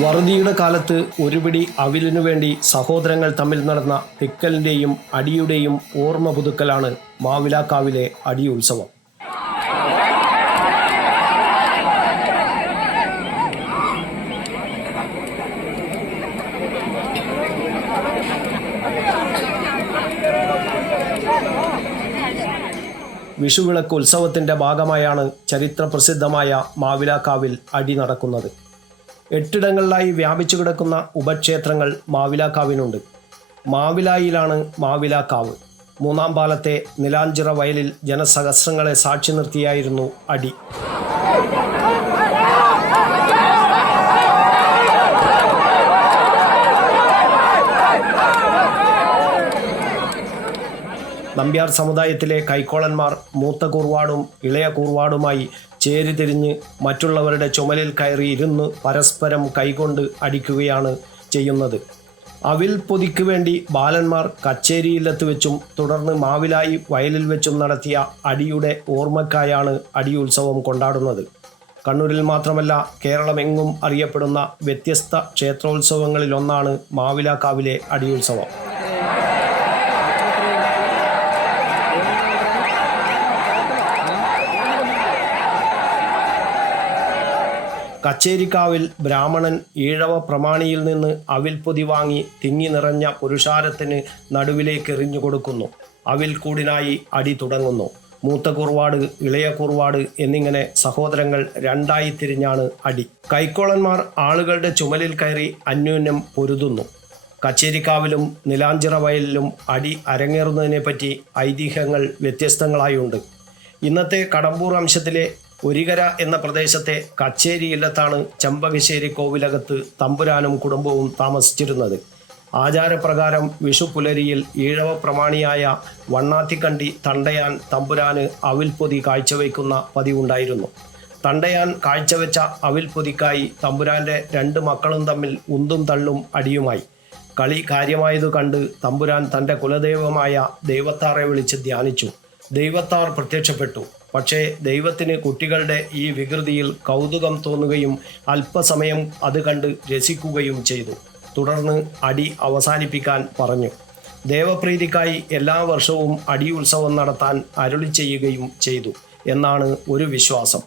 വറുതിയുടെ കാലത്ത് ഒരുപിടി അവിലിനു വേണ്ടി സഹോദരങ്ങൾ തമ്മിൽ നടന്ന തിക്കലിന്റെയും അടിയുടെയും ഓർമ്മ പുതുക്കലാണ് മാവിലാക്കാവിലെ അടി വിഷുവിളക്ക് ഉത്സവത്തിന്റെ ഭാഗമായാണ് ചരിത്ര പ്രസിദ്ധമായ മാവിലാക്കാവിൽ അടി നടക്കുന്നത്. എട്ടിടങ്ങളിലായി വ്യാപിച്ചു കിടക്കുന്ന ഉപക്ഷേത്രങ്ങൾ മാവിലാക്കാവിനുണ്ട്. മാവിലായിലാണ് മാവിലാക്കാവ്. മൂന്നാം പാലത്തെ നിലാഞ്ചിറ വയലിൽ ജനസഹസ്രങ്ങളെ സാക്ഷി നിർത്തിയായിരുന്നു അടി. നമ്പ്യാർ സമുദായത്തിലെ കൈക്കോളന്മാർ മൂത്ത കൂർവാടും ഇളയ കൂർവാടുമായി ചേരിതിരിഞ്ഞ് മറ്റുള്ളവരുടെ ചുമലിൽ കയറി ഇരുന്ന് പരസ്പരം കൈകൊണ്ട് അടിക്കുകയാണ് ചെയ്യുന്നത്. അവിൽ പൊതിക്ക് വേണ്ടി ബാലന്മാർ കച്ചേരിയിലെത്തു വെച്ചും തുടർന്ന് മാവിലായി വയലിൽ വെച്ചും നടത്തിയ അടിയുടെ ഓർമ്മക്കായാണ് അടി ഉത്സവം കൊണ്ടാടുന്നത്. കണ്ണൂരിൽ മാത്രമല്ല കേരളമെങ്ങും അറിയപ്പെടുന്ന വ്യത്യസ്ത ക്ഷേത്രോത്സവങ്ങളിലൊന്നാണ് മാവിലാക്കാവിലെ അടിയുത്സവം. കച്ചേരിക്കാവിൽ ബ്രാഹ്മണൻ ഈഴവ പ്രമാണിയിൽ നിന്ന് അവിൽ പൊതി വാങ്ങി തിങ്ങി നിറഞ്ഞ പുരുഷാരത്തിന് നടുവിലേക്ക് എറിഞ്ഞു കൊടുക്കുന്നു. അവിൽ കൂടിനായി അടി തുടങ്ങുന്നു. മൂത്ത കുർവാട് ഇളയ കുർവാട് എന്നിങ്ങനെ സഹോദരങ്ങൾ രണ്ടായി തിരിഞ്ഞാണ് അടി. കൈക്കോളന്മാർ ആളുകളുടെ ചുമലിൽ കയറി അന്യോന്യം പൊരുതുന്നു. കച്ചേരിക്കാവിലും നിലാഞ്ചിറ വയലിലും അടി അരങ്ങേറുന്നതിനെപ്പറ്റി ഐതിഹ്യങ്ങൾ വ്യത്യസ്തങ്ങളായുണ്ട്. ഇന്നത്തെ കടമ്പൂർ അംശത്തിലെ ഒരികര എന്ന പ്രദേശത്തെ കച്ചേരി ഇല്ലത്താണ് ചമ്പകശ്ശേരി കോവിലകത്ത് തമ്പുരാനും കുടുംബവും താമസിച്ചിരുന്നത്. ആചാരപ്രകാരം വിഷു പുലരിയിൽ ഈഴവ പ്രമാണിയായ വണ്ണാത്തിക്കണ്ടി തണ്ടയാൻ തമ്പുരാന് അവിൽപ്പൊതി കാഴ്ചവെക്കുന്ന പതിവുണ്ടായിരുന്നു. തണ്ടയാൻ കാഴ്ചവെച്ച അവിൽപ്പൊതിക്കായി തമ്പുരാന്റെ രണ്ട് മക്കളും തമ്മിൽ ഉന്തും തള്ളും അടിയുമായി. കളി കാര്യമായതു കണ്ട് തമ്പുരാൻ തന്റെ കുലദൈവമായ ദൈവത്താറെ വിളിച്ച് ധ്യാനിച്ചു. ദൈവത്താർ പ്രത്യക്ഷപ്പെട്ടു. പക്ഷേ ദൈവത്തിന് കുട്ടികളുടെ ഈ വികൃതിയിൽ കൗതുകം തോന്നുകയും അല്പസമയം അത് കണ്ട് രസിക്കുകയും ചെയ്തു. തുടർന്ന് അടി അവസാനിപ്പിക്കാൻ പറഞ്ഞു. ദേവപ്രീതിക്കായി എല്ലാ വർഷവും അടി ഉത്സവം നടത്താൻ അരുളി ചെയ്യുകയും ചെയ്തു എന്നാണ് ഒരു വിശ്വാസം.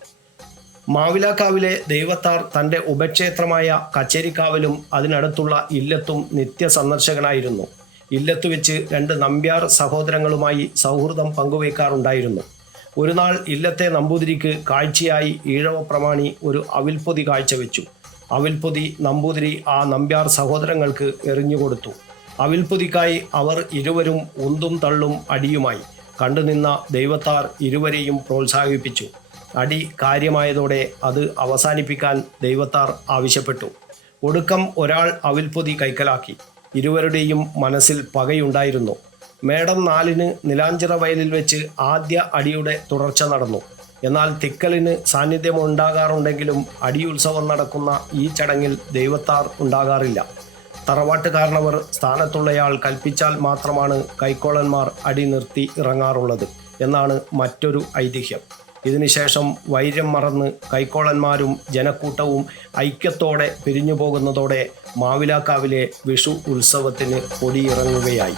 മാവിലാക്കാവിലെ ദൈവത്താർ തന്റെ ഉപക്ഷേത്രമായ കച്ചേരിക്കാവിലും അതിനടുത്തുള്ള ഇല്ലത്തും നിത്യ സന്ദർശകനായിരുന്നു ഇല്ലത്ത് വെച്ച് രണ്ട് നമ്പ്യാർ സഹോദരങ്ങളുമായി സൗഹൃദം പങ്കുവയ്ക്കാറുണ്ടായിരുന്നു. ഒരു നാൾ ഇല്ലത്തെ നമ്പൂതിരിക്ക് കാഴ്ചയായി ഈഴവ പ്രമാണി ഒരു അവിൽപ്പൊതി കാഴ്ചവെച്ചു. അവിൽപ്പൊതി നമ്പൂതിരി ആ നമ്പ്യാർ സഹോദരങ്ങൾക്ക് എറിഞ്ഞുകൊടുത്തു അവിൽപ്പൊതിക്കായി അവർ ഇരുവരും ഉന്തും തള്ളും അടിയുമായി. കണ്ടുനിന്ന ദൈവത്താർ ഇരുവരെയും പ്രോത്സാഹിപ്പിച്ചു. അടി കാര്യമായതോടെ അത് അവസാനിപ്പിക്കാൻ ദൈവത്താർ ആവശ്യപ്പെട്ടു. ഒടുക്കം ഒരാൾ അവിൽപ്പൊതി കൈക്കലാക്കി. ഇരുവരുടെയും മനസ്സിൽ പകയുണ്ടായിരുന്നു. മേടം നാലിന് നിലാഞ്ചിറ വയലിൽ വെച്ച് ആദ്യ അടിയുടെ തുടർച്ച നടന്നു. എന്നാൽ തിക്കലിന് സാന്നിധ്യം ഉണ്ടാകാറുണ്ടെങ്കിലും അടിയുത്സവം നടക്കുന്ന ഈ ചടങ്ങിൽ ദൈവത്താർ ഉണ്ടാകാറില്ല. തറവാട്ടുകാരനവർ സ്ഥാനത്തുള്ളയാൾ കൽപ്പിച്ചാൽ മാത്രമാണ് കൈക്കോളന്മാർ അടി നിർത്തി ഇറങ്ങാറുള്ളത് എന്നാണ് മറ്റൊരു ഐതിഹ്യം. ഇതിനുശേഷം വൈര്യം മറന്ന് കൈക്കോളന്മാരും ജനക്കൂട്ടവും ഐക്യത്തോടെ പിരിഞ്ഞു പോകുന്നതോടെ മാവിലാക്കാവിലെ വിഷു ഉത്സവത്തിന് കൊടിയിറങ്ങുകയായി.